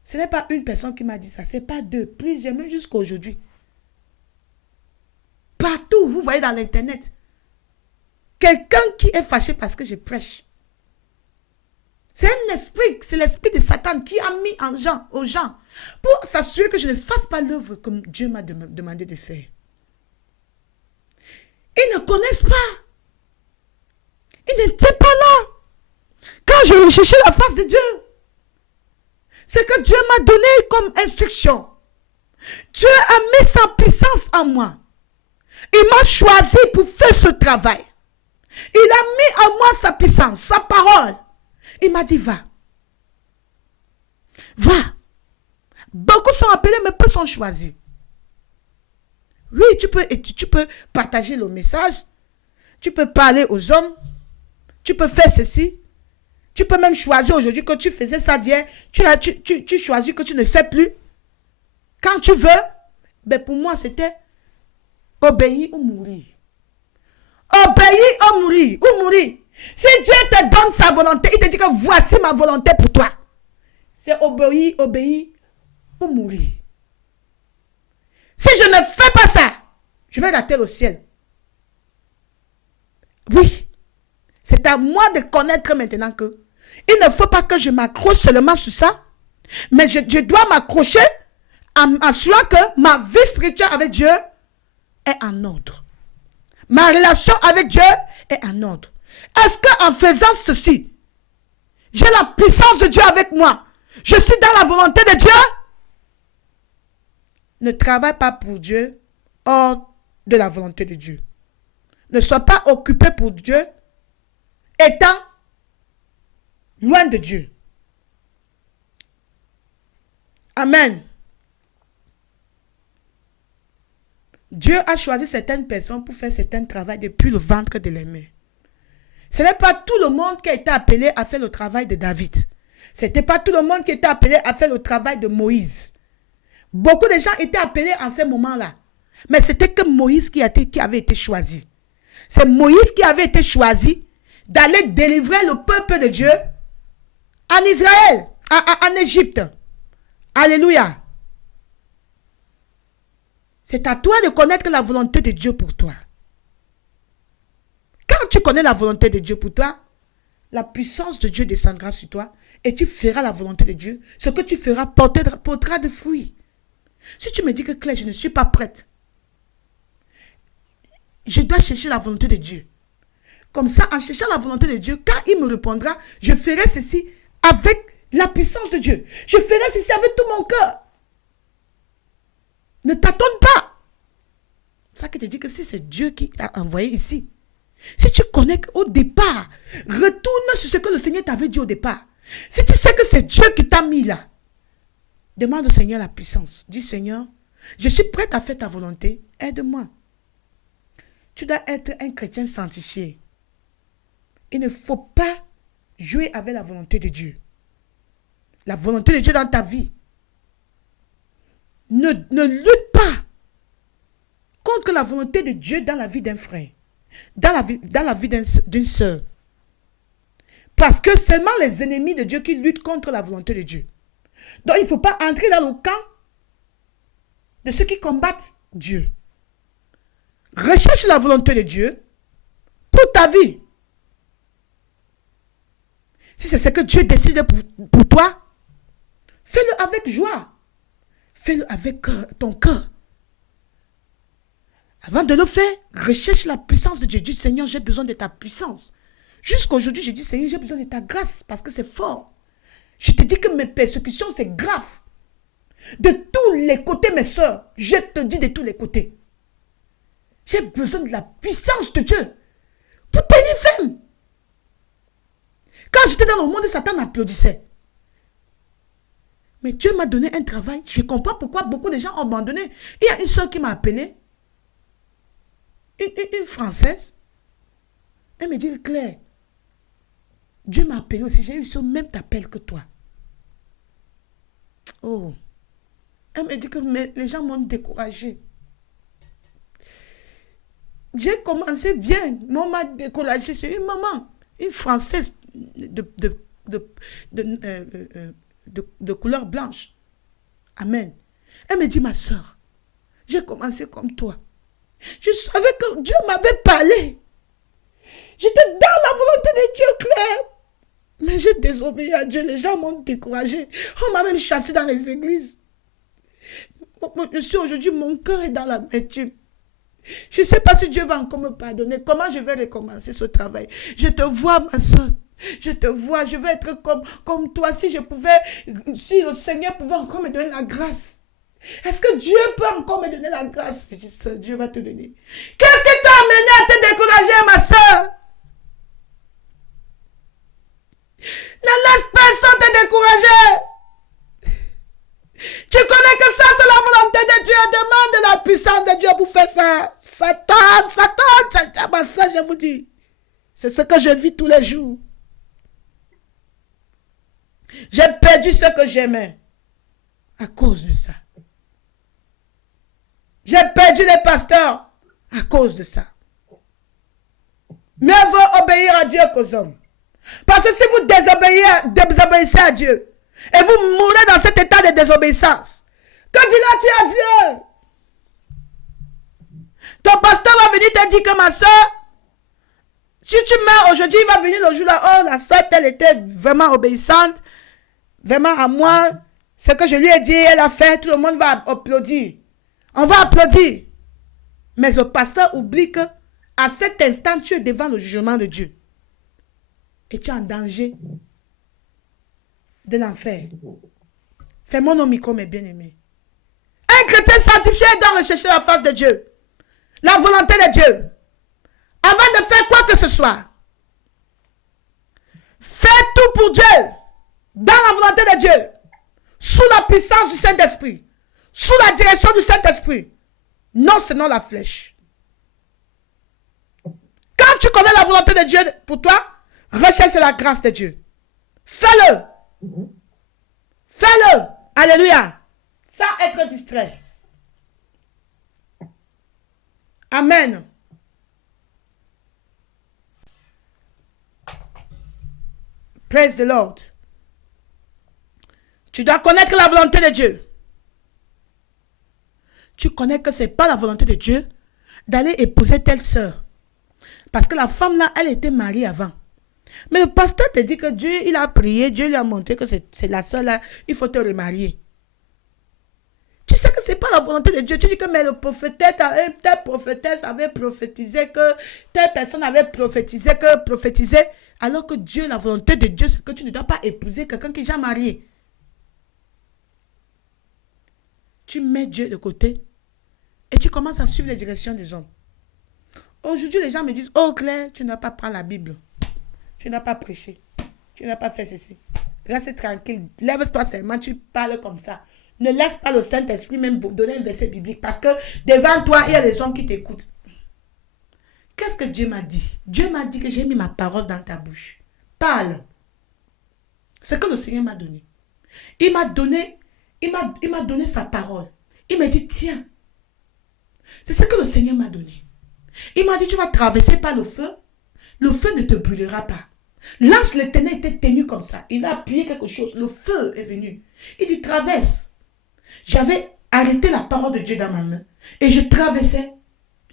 Ce n'est pas une personne qui m'a dit ça. Ce n'est pas deux, plusieurs, même jusqu'à aujourd'hui. Partout, vous voyez dans l'internet. Quelqu'un qui est fâché parce que je prêche. C'est un esprit, c'est l'esprit de Satan qui a mis aux gens pour s'assurer que je ne fasse pas l'œuvre comme Dieu m'a demandé de faire. Ils ne connaissent pas. Ils n'étaient pas là. Quand je recherchais la face de Dieu, c'est que Dieu m'a donné comme instruction. Dieu a mis sa puissance en moi. Il m'a choisi pour faire ce travail. Il a mis en moi sa puissance, sa parole. Il m'a dit, va. Va. Beaucoup sont appelés, mais peu sont choisis. Oui, tu peux partager le message. Tu peux parler aux hommes. Tu peux faire ceci. Tu peux même choisir aujourd'hui que tu faisais ça d'hier. Tu choisis que tu ne fais plus. Quand tu veux, ben pour moi, c'était obéir ou mourir. Obéir ou mourir. Ou mourir. Si Dieu te donne sa volonté, il te dit que voici ma volonté pour toi. C'est obéir ou mourir. Si je ne fais pas ça, je vais rater le ciel. Oui. C'est à moi de connaître maintenant que il ne faut pas que je m'accroche seulement sur ça, mais je dois m'accrocher en assurant que ma vie spirituelle avec Dieu est en ordre. Ma relation avec Dieu est en ordre. Est-ce qu'en faisant ceci, j'ai la puissance de Dieu avec moi? Je suis dans la volonté de Dieu? Ne travaille pas pour Dieu hors de la volonté de Dieu. Ne sois pas occupé pour Dieu étant loin de Dieu. Amen. Dieu a choisi certaines personnes pour faire certains travaux depuis le ventre de les mères. Ce n'est pas tout le monde qui a été appelé à faire le travail de David. Ce n'était pas tout le monde qui était appelé à faire le travail de Moïse. Beaucoup de gens étaient appelés en ce moment-là. Mais c'était que Moïse qui avait été choisi. C'est Moïse qui avait été choisi d'aller délivrer le peuple de Dieu en Israël, en Égypte. Alléluia. C'est à toi de connaître la volonté de Dieu pour toi. Quand tu connais la volonté de Dieu pour toi, la puissance de Dieu descendra sur toi et tu feras la volonté de Dieu. Ce que tu feras portera de fruits. Si tu me dis que Claire, je ne suis pas prête, je dois chercher la volonté de Dieu. Comme ça, en cherchant la volonté de Dieu, quand il me répondra, je ferai ceci avec la puissance de Dieu. Je ferai ceci avec tout mon cœur. Ne t'attends pas. C'est ça qui te dit que si c'est Dieu qui t'a envoyé ici, si tu connais qu'au départ, retourne sur ce que le Seigneur t'avait dit au départ. Si tu sais que c'est Dieu qui t'a mis là, demande au Seigneur la puissance. Dis Seigneur, je suis prête à faire ta volonté, aide-moi. Tu dois être un chrétien sanctifié. Il ne faut pas jouer avec la volonté de Dieu. La volonté de Dieu dans ta vie. Ne lutte pas contre la volonté de Dieu dans la vie d'un frère, dans la vie d'une sœur. Parce que seulement les ennemis de Dieu qui luttent contre la volonté de Dieu. Donc il ne faut pas entrer dans le camp de ceux qui combattent Dieu. Recherche la volonté de Dieu pour ta vie. Si c'est ce que Dieu décide pour toi, fais-le avec joie. Fais-le avec ton cœur. Avant de le faire, recherche la puissance de Dieu. Dis, Seigneur, j'ai besoin de ta puissance. Jusqu'à aujourd'hui, je dis, Seigneur, j'ai besoin de ta grâce parce que c'est fort. Je te dis que mes persécutions, c'est grave. De tous les côtés, mes soeurs, je te dis de tous les côtés. J'ai besoin de la puissance de Dieu pour tenir ferme. Quand j'étais dans le monde, Satan applaudissait. Mais Dieu m'a donné un travail. Je comprends pourquoi beaucoup de gens ont abandonné. Il y a une soeur qui m'a appelé, une Française. Elle me dit, Claire, Dieu m'a appelé aussi. J'ai eu ce même appel que toi. Oh. Elle me dit que les gens m'ont découragée. J'ai commencé bien. Moi, m'a découragée. C'est une maman, une Française de couleur blanche. Amen. Elle me dit, ma soeur, j'ai commencé comme toi. Je savais que Dieu m'avait parlé. J'étais dans la volonté de Dieu, Claire. Mais j'ai désobéi à Dieu. Les gens m'ont découragé. On m'a même chassé dans les églises. Je suis aujourd'hui, mon cœur est dans l'amertume. Je ne sais pas si Dieu va encore me pardonner. Comment je vais recommencer ce travail? Je te vois, ma soeur. Je te vois. Je vais être comme toi. Si le Seigneur pouvait encore me donner la grâce. Est-ce que Dieu peut encore me donner la grâce? Je dis, Dieu va te donner. Qu'est-ce qui t'a amené à te décourager, ma soeur? Ne laisse personne te décourager. Tu connais que ça, c'est la volonté de Dieu. Demande la puissance de Dieu pour faire ça. Satan, ça, je vous dis. C'est ce que je vis tous les jours. J'ai perdu ce que j'aimais à cause de ça. J'ai perdu les pasteurs à cause de ça. Mieux vaut obéir à Dieu qu'aux hommes. Parce que si vous désobéissez à Dieu, et vous mourrez dans cet état de désobéissance, quand diras-tu à Dieu? Ton pasteur va venir te dire que ma soeur, si tu meurs aujourd'hui, il va venir le jour là, oh la soeur, elle était vraiment obéissante, vraiment à moi, ce que je lui ai dit, elle a fait, tout le monde va applaudir. On va applaudir. Mais le pasteur oublie que à cet instant, tu es devant le jugement de Dieu. Et tu es en danger de l'enfer. Fais-moi mon micro, mes bien-aimés. Un chrétien sanctifié doit rechercher la face de Dieu. La volonté de Dieu. Avant de faire quoi que ce soit. Fais tout pour Dieu. Dans la volonté de Dieu. Sous la puissance du Saint-Esprit. Sous la direction du Saint-Esprit. Non, sinon la flèche. Quand tu connais la volonté de Dieu pour toi, recherche la grâce de Dieu. Fais-le. Fais-le. Alléluia. Sans être distrait. Amen. Praise the Lord. Tu dois connaître la volonté de Dieu. Tu connais que ce n'est pas la volonté de Dieu d'aller épouser telle sœur. Parce que la femme là, elle était mariée avant. Mais le pasteur te dit que Dieu, il a prié, Dieu lui a montré que c'est la sœur là, il faut te remarier. Tu sais que ce n'est pas la volonté de Dieu. Tu dis que mais le prophète, telle prophétesse avait prophétisé que, telle personne avait prophétisé que, alors que Dieu, la volonté de Dieu, c'est que tu ne dois pas épouser quelqu'un qui est déjà marié. Tu mets Dieu de côté et tu commences à suivre les directions des hommes. Aujourd'hui, les gens me disent, oh Claire, tu n'as pas pris la Bible. Tu n'as pas prêché. Tu n'as pas fait ceci. Reste tranquille. Lève-toi seulement, tu parles comme ça. Ne laisse pas le Saint-Esprit même donner un verset biblique. Parce que devant toi, il y a des hommes qui t'écoutent. Qu'est-ce que Dieu m'a dit? Dieu m'a dit que j'ai mis ma parole dans ta bouche. Parle. C'est ce que le Seigneur m'a donné. Il m'a donné sa parole. Il m'a dit, tiens. C'est ce que le Seigneur m'a donné. Il m'a dit, tu vas traverser par le feu ne te brûlera pas. L'ange de l'Éternel était tenu comme ça. Il a appuyé quelque chose. Le feu est venu. Il dit, traverse. J'avais arrêté la parole de Dieu dans ma main. Et je traversais.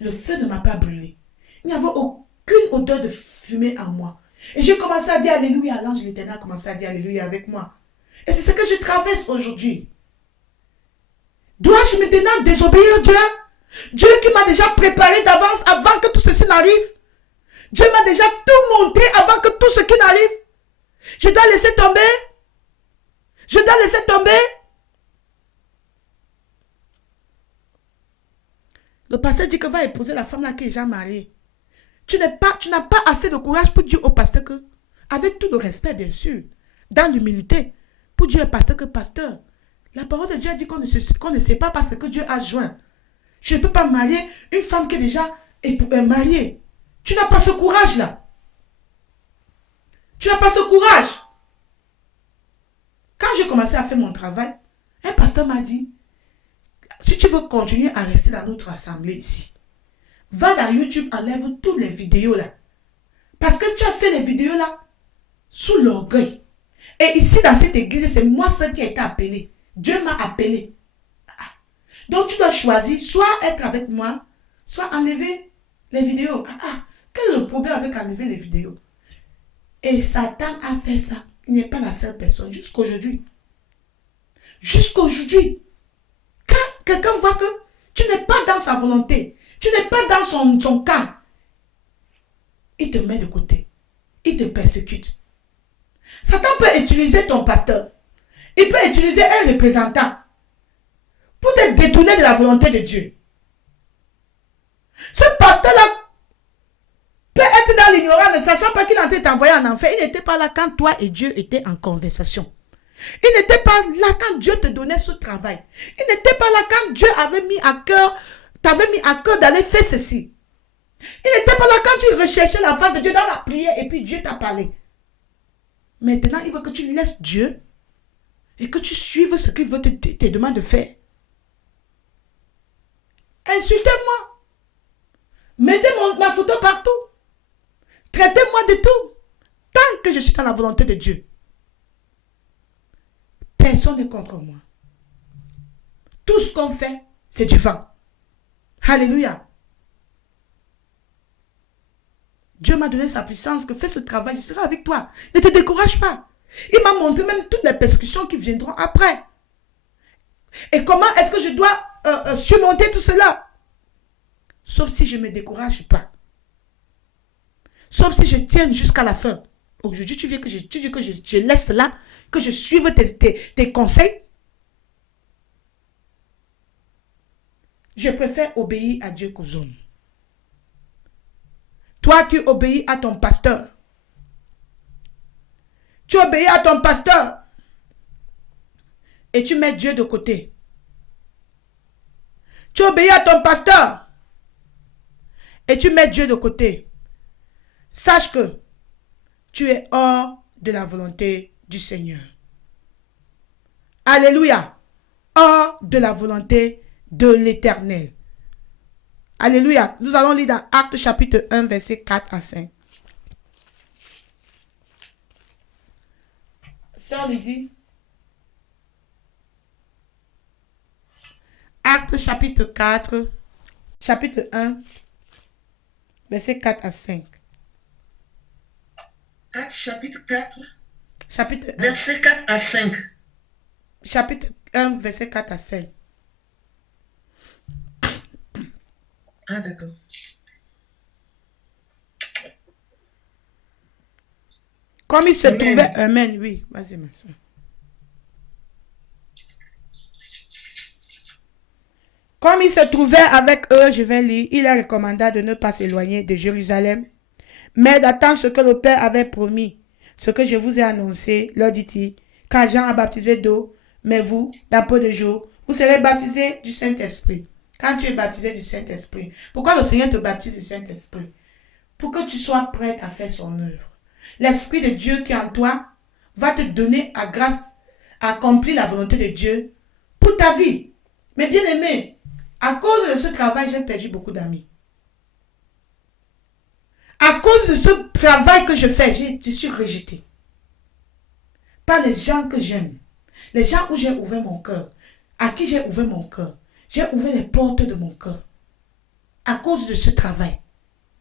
Le feu ne m'a pas brûlé. Il n'y avait aucune odeur de fumée en moi. Et j'ai commencé à dire Alléluia. L'ange de l'Éternel a commencé à dire Alléluia avec moi. Et c'est ce que je traverse aujourd'hui. Dois-je maintenant désobéir à Dieu? Dieu qui m'a déjà préparé d'avance avant que tout ceci n'arrive. Dieu m'a déjà tout montré avant que tout ce qui n'arrive. Je dois laisser tomber. Je dois laisser tomber. Le pasteur dit que va épouser la femme là qui est déjà mariée. Tu n'as pas assez de courage pour dire au pasteur que, avec tout le respect bien sûr, dans l'humilité, pour dire au pasteur que pasteur, la parole de Dieu a dit qu'on ne sait pas parce que Dieu a joint. Je ne peux pas marier une femme qui est déjà mariée. Tu n'as pas ce courage-là. Tu n'as pas ce courage. Quand j'ai commencé à faire mon travail, un pasteur m'a dit, si tu veux continuer à rester dans notre assemblée ici, va dans YouTube, enlève toutes les vidéos là. Parce que tu as fait les vidéos là sous l'orgueil. Et ici dans cette église, c'est moi seul qui a été appelé. Dieu m'a appelé. Donc tu dois choisir, soit être avec moi, soit enlever les vidéos. Quel est le problème avec enlever les vidéos? Et Satan a fait ça. Il n'est pas la seule personne. Jusqu'aujourd'hui. Jusqu'aujourd'hui. Quand quelqu'un voit que tu n'es pas dans sa volonté, tu n'es pas dans son camp, il te met de côté. Il te persécute. Satan peut utiliser ton pasteur. Il peut utiliser un représentant pour te détourner de la volonté de Dieu. Ce pasteur-là peut être dans l'ignorance, ne sachant pas qu'il est en train de t'envoyer en enfer, il n'était pas là quand toi et Dieu étaient en conversation. Il n'était pas là quand Dieu te donnait ce travail. Il n'était pas là quand Dieu avait mis à cœur, t'avait mis à cœur d'aller faire ceci. Il n'était pas là quand tu recherchais la face de Dieu dans la prière et puis Dieu t'a parlé. Maintenant, il veut que tu laisses Dieu et que tu suives ce qu'il veut te demande de faire. Insultez-moi. Mettez ma photo partout. Traitez-moi de tout. Tant que je suis dans la volonté de Dieu. Personne n'est contre moi. Tout ce qu'on fait, c'est du vent. Alléluia. Dieu m'a donné sa puissance, que fais ce travail, je serai avec toi. Ne te décourage pas. Il m'a montré même toutes les persécutions qui viendront après. Et comment est-ce que je dois surmonter tout cela? Sauf si je ne me décourage pas. Sauf si je tiens jusqu'à la fin. Aujourd'hui, tu dis que je laisse là, que je suive tes conseils. Je préfère obéir à Dieu qu'aux hommes. Toi qui obéis à ton pasteur. Tu obéis à ton pasteur. Et tu mets Dieu de côté. Tu obéis à ton pasteur. Et tu mets Dieu de côté. Sache que tu es hors de la volonté du Seigneur. Alléluia. Hors de la volonté de l'Éternel. Alléluia. Nous allons lire dans Actes chapitre 1, verset 4 à 5. Ça, on lui dit. Actes chapitre 4, chapitre 1, verset 4 à 5. Actes chapitre 4, Chapitre 1. verset 4 à 5. Chapitre 1, verset 4 à 5. Ah, d'accord. Comme il se Amen. trouvait, amen, oui, vas-y ma soeur. Comme il se trouvait avec eux, je vais lire, il leur recommanda de ne pas s'éloigner de Jérusalem, mais d'attendre ce que le Père avait promis, ce que je vous ai annoncé, leur dit-il, car Jean a baptisé d'eau, mais vous, dans peu de jours, vous serez baptisés du Saint-Esprit. Quand tu es baptisé du Saint-Esprit, pourquoi le Seigneur te baptise du Saint-Esprit? Pour que tu sois prêt à faire son œuvre. L'Esprit de Dieu qui est en toi va te donner à grâce à accomplir la volonté de Dieu pour ta vie. Mais bien aimé, à cause de ce travail, j'ai perdu beaucoup d'amis. À cause de ce travail que je fais, je suis rejeté. Par les gens que j'aime. Les gens où j'ai ouvert mon cœur. À qui j'ai ouvert mon cœur. J'ai ouvert les portes de mon cœur. À cause de ce travail,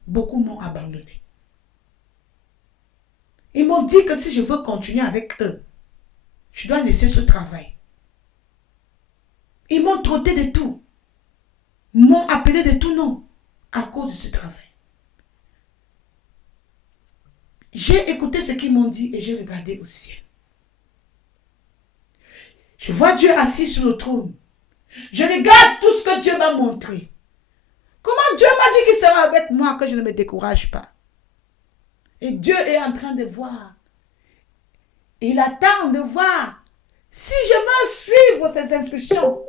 beaucoup m'ont abandonné. Ils m'ont dit que si je veux continuer avec eux, je dois laisser ce travail. Ils m'ont trotté de tout. M'ont appelé de tout nom à cause de ce travail. J'ai écouté ce qu'ils m'ont dit et j'ai regardé au ciel. Je vois Dieu assis sur le trône. Je regarde tout ce que Dieu m'a montré. Comment Dieu m'a dit qu'il sera avec moi, que je ne me décourage pas. Et Dieu est en train de voir. Il attend de voir si je veux suivre ses instructions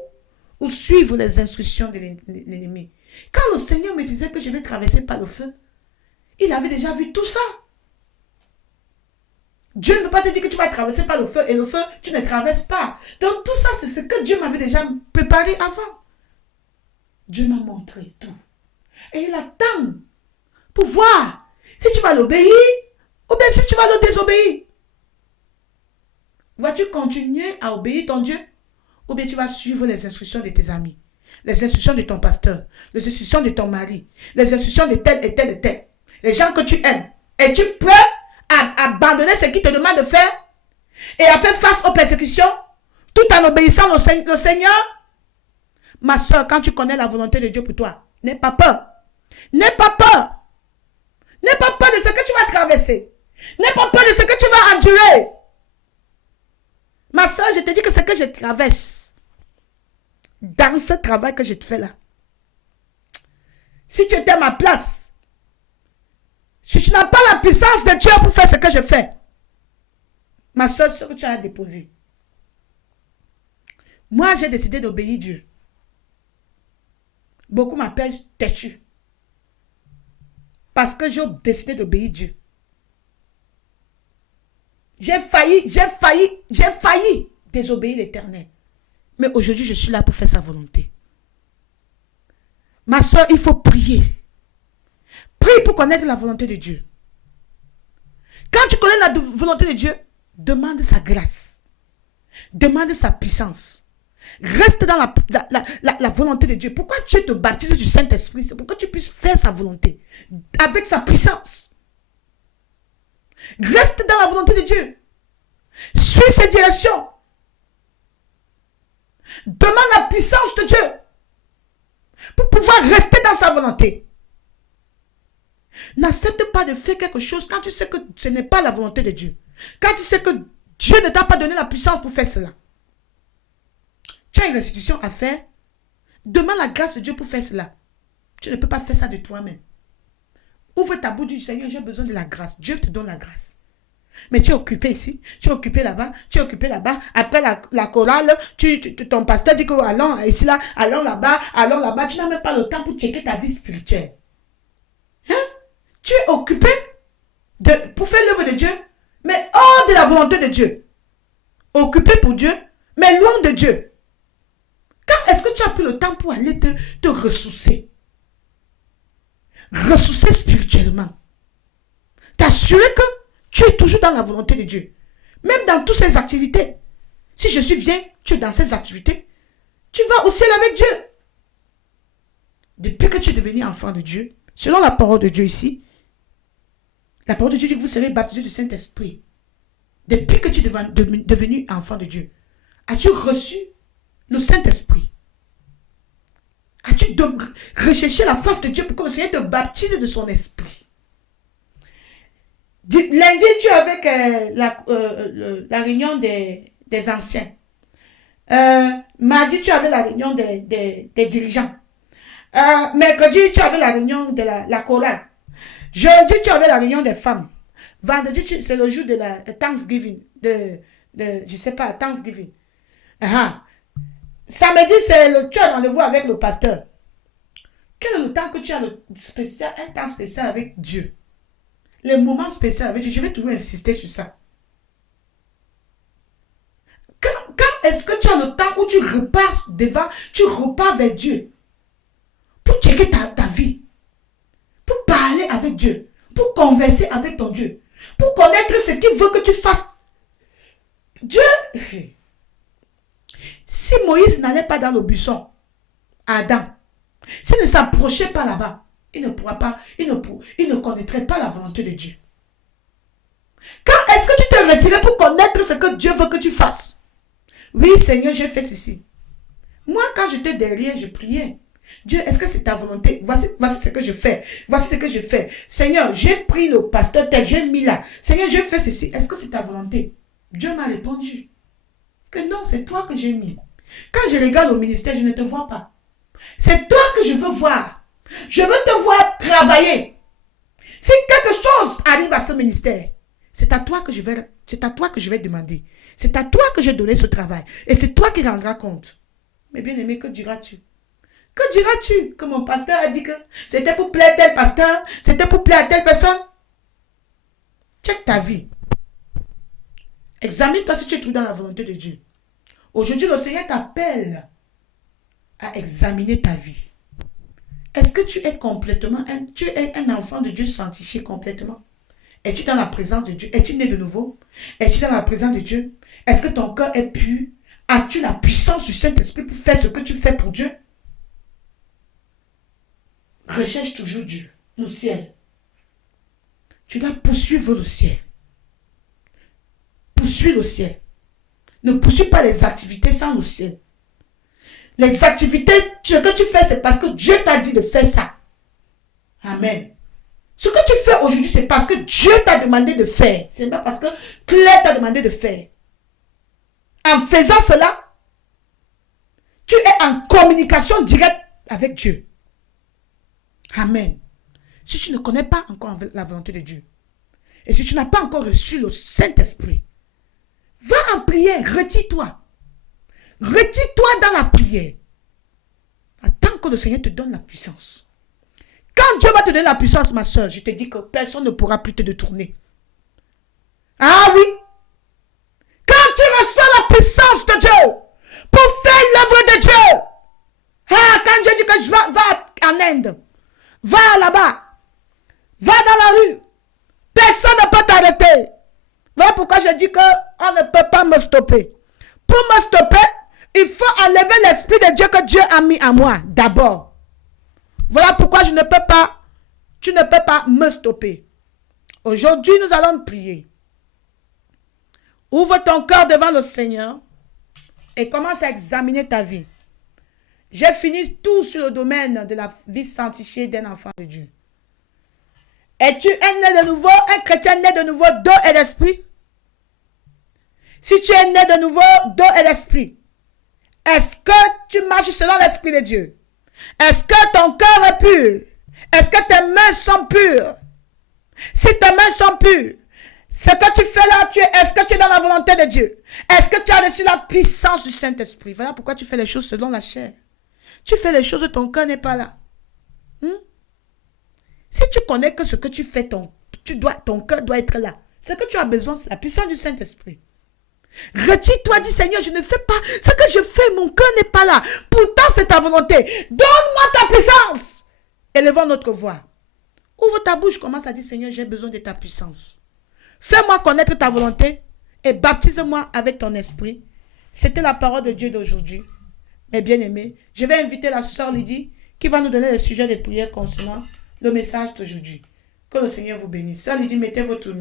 ou suivre les instructions de l'ennemi. Quand le Seigneur me disait que je vais traverser par le feu, il avait déjà vu tout ça. Dieu ne peut pas te dire que tu vas traverser par le feu et le feu, tu ne traverses pas. Donc tout ça, c'est ce que Dieu m'avait déjà préparé avant. Dieu m'a montré tout. Et il attend pour voir si tu vas l'obéir ou bien si tu vas le désobéir. Vas-tu continuer à obéir ton Dieu ou bien tu vas suivre les instructions de tes amis, les instructions de ton pasteur, les instructions de ton mari, les instructions de tel et tel et tel, les gens que tu aimes. Es-tu prêt à abandonner ce qu'il te demande de faire et à faire face aux persécutions tout en obéissant au Seigneur? Ma soeur, quand tu connais la volonté de Dieu pour toi, n'aie pas peur. N'aie pas peur. N'aie pas peur de ce que tu vas traverser. N'aie pas peur de ce que tu vas endurer. Ma soeur, je te dis que ce que je traverse dans ce travail que je te fais là, si tu étais à ma place, Si tu n'as pas la puissance de Dieu pour faire ce que je fais, ma soeur, ce que tu as déposé. Moi, j'ai décidé d'obéir Dieu. Beaucoup m'appellent têtu. Parce que j'ai décidé d'obéir Dieu. J'ai failli désobéir l'Éternel. Mais aujourd'hui, je suis là pour faire sa volonté. Ma soeur, il faut prier. Prie pour connaître la volonté de Dieu. Quand tu connais la volonté de Dieu, demande sa grâce. Demande sa puissance. Reste dans la volonté de Dieu. Pourquoi Dieu te baptise du Saint-Esprit? C'est pour que tu puisses faire sa volonté. Avec sa puissance. Reste dans la volonté de Dieu. Suis ses directions. Demande la puissance de Dieu. Pour pouvoir rester dans sa volonté. N'accepte pas de faire quelque chose quand tu sais que ce n'est pas la volonté de Dieu. Quand tu sais que Dieu ne t'a pas donné la puissance pour faire cela. Tu as une restitution à faire. Demande la grâce de Dieu pour faire cela. Tu ne peux pas faire ça de toi-même. Ouvre ta bouche du Seigneur, j'ai besoin de la grâce. Dieu te donne la grâce. Mais tu es occupé ici, tu es occupé là-bas, tu es occupé là-bas. Après la chorale, ton pasteur dit que allons ici, là, allons là-bas. Tu n'as même pas le temps pour checker ta vie spirituelle. Hein? Tu es occupé pour faire l'œuvre de Dieu, mais hors de la volonté de Dieu. Occupé pour Dieu, mais loin de Dieu. Quand est-ce que tu as pris le temps pour aller te ressourcer? Ressourcer spirituellement. T'assurer que tu es toujours dans la volonté de Dieu. Même dans toutes ces activités. Si je suis bien, tu es dans ces activités. Tu vas au ciel avec Dieu. Depuis que tu es devenu enfant de Dieu, selon la parole de Dieu ici, la parole de Dieu dit que vous serez baptisés du Saint-Esprit. Depuis que tu es devenu enfant de Dieu, as-tu reçu le Saint-Esprit? As-tu donc recherché la face de Dieu pour que le Seigneur te baptise de son esprit? Lundi, tu es avec la réunion des anciens. Mardi, tu avais la réunion des dirigeants. Mercredi, tu avais la réunion de la chorale. Jeudi, tu avais la réunion des femmes. Vendredi, c'est le jour de la Thanksgiving. Je sais pas, Thanksgiving. Samedi, tu as rendez-vous avec le pasteur. Quel est le temps que tu as un temps spécial avec Dieu? Les moments spéciaux avec Dieu, je vais toujours insister sur ça. Quand est-ce que tu as le temps où tu repars vers Dieu pour checker ta vie, pour parler avec Dieu, pour converser avec ton Dieu, pour connaître ce qu'il veut que tu fasses? Dieu, si Moïse n'allait pas dans le buisson, Adam, s'il ne s'approchait pas là-bas, il ne connaîtrait pas la volonté de Dieu. Quand est-ce que tu t'es retiré pour connaître ce que Dieu veut que tu fasses? Oui, Seigneur, j'ai fait ceci. Moi, quand j'étais derrière, je priais. Dieu, est-ce que c'est ta volonté? Voici ce que je fais. Voici ce que je fais. Seigneur, j'ai pris le pasteur tel, j'ai mis là. Seigneur, j'ai fait ceci. Est-ce que c'est ta volonté? Dieu m'a répondu que non, c'est toi que j'ai mis. Quand je regarde au ministère, je ne te vois pas. C'est toi que je veux voir. Je veux te voir travailler. Si quelque chose arrive à ce ministère, c'est à toi que je vais demander. C'est à toi que j'ai donné ce travail. Et c'est toi qui rendras compte. Mais bien aimé, que diras-tu? Que diras-tu? Que mon pasteur a dit que c'était pour plaire tel pasteur, c'était pour plaire à telle personne. Check ta vie. Examine-toi si tu es tout dans la volonté de Dieu. Aujourd'hui, le Seigneur t'appelle à examiner ta vie. Est-ce que tu es un enfant de Dieu sanctifié complètement? Es-tu dans la présence de Dieu? Es-tu né de nouveau? Es-tu dans la présence de Dieu? Est-ce que ton cœur est pur? As-tu la puissance du Saint-Esprit pour faire ce que tu fais pour Dieu? Recherche toujours Dieu, le ciel. Tu dois poursuivre le ciel. Poursuis le ciel. Ne poursuis pas les activités sans le ciel. Les activités, ce que tu fais, c'est parce que Dieu t'a dit de faire ça. Amen. Ce que tu fais aujourd'hui, c'est parce que Dieu t'a demandé de faire. Ce n'est pas parce que Claire t'a demandé de faire. En faisant cela, tu es en communication directe avec Dieu. Amen. Si tu ne connais pas encore la volonté de Dieu, et si tu n'as pas encore reçu le Saint-Esprit, va en prière, retire-toi. Retire-toi dans la prière. Attends que le Seigneur te donne la puissance. Quand Dieu va te donner la puissance, ma soeur, je te dis que personne ne pourra plus te détourner. Ah oui. Quand tu reçois la puissance de Dieu pour faire l'œuvre de Dieu. Ah, quand Dieu dit que je va en Inde, va là-bas, va dans la rue, personne ne peut t'arrêter. Voilà pourquoi je dis qu'on ne peut pas me stopper. Pour me stopper, il faut enlever l'esprit de Dieu que Dieu a mis en moi d'abord. Voilà pourquoi tu ne peux pas me stopper. Aujourd'hui, nous allons prier. Ouvre ton cœur devant le Seigneur et commence à examiner ta vie. J'ai fini tout sur le domaine de la vie sanctifiée d'un enfant de Dieu. Es-tu un né de nouveau, un chrétien né de nouveau d'eau et d'esprit? Si tu es né de nouveau d'eau et d'esprit, est-ce que tu marches selon l'esprit de Dieu? Est-ce que ton cœur est pur? Est-ce que tes mains sont pures? Si tes mains sont pures, ce que tu fais là, est-ce que tu es dans la volonté de Dieu? Est-ce que tu as reçu la puissance du Saint-Esprit? Voilà pourquoi tu fais les choses selon la chair. Tu fais les choses, ton cœur n'est pas là. Si tu connais que ce que tu fais, ton cœur doit être là. Ce que tu as besoin, c'est la puissance du Saint-Esprit. Retire-toi, dis Seigneur, je ne fais pas ce que je fais, mon cœur n'est pas là. Pourtant, c'est ta volonté. Donne-moi ta puissance. Élevons notre voix. Ouvre ta bouche, commence à dire Seigneur, j'ai besoin de ta puissance. Fais-moi connaître ta volonté et baptise-moi avec ton esprit. C'était la parole de Dieu d'aujourd'hui. Mes bien-aimés, je vais inviter la sœur Lydie qui va nous donner le sujet de prière concernant le message d'aujourd'hui. Que le Seigneur vous bénisse. Sœur Lydie, mettez votre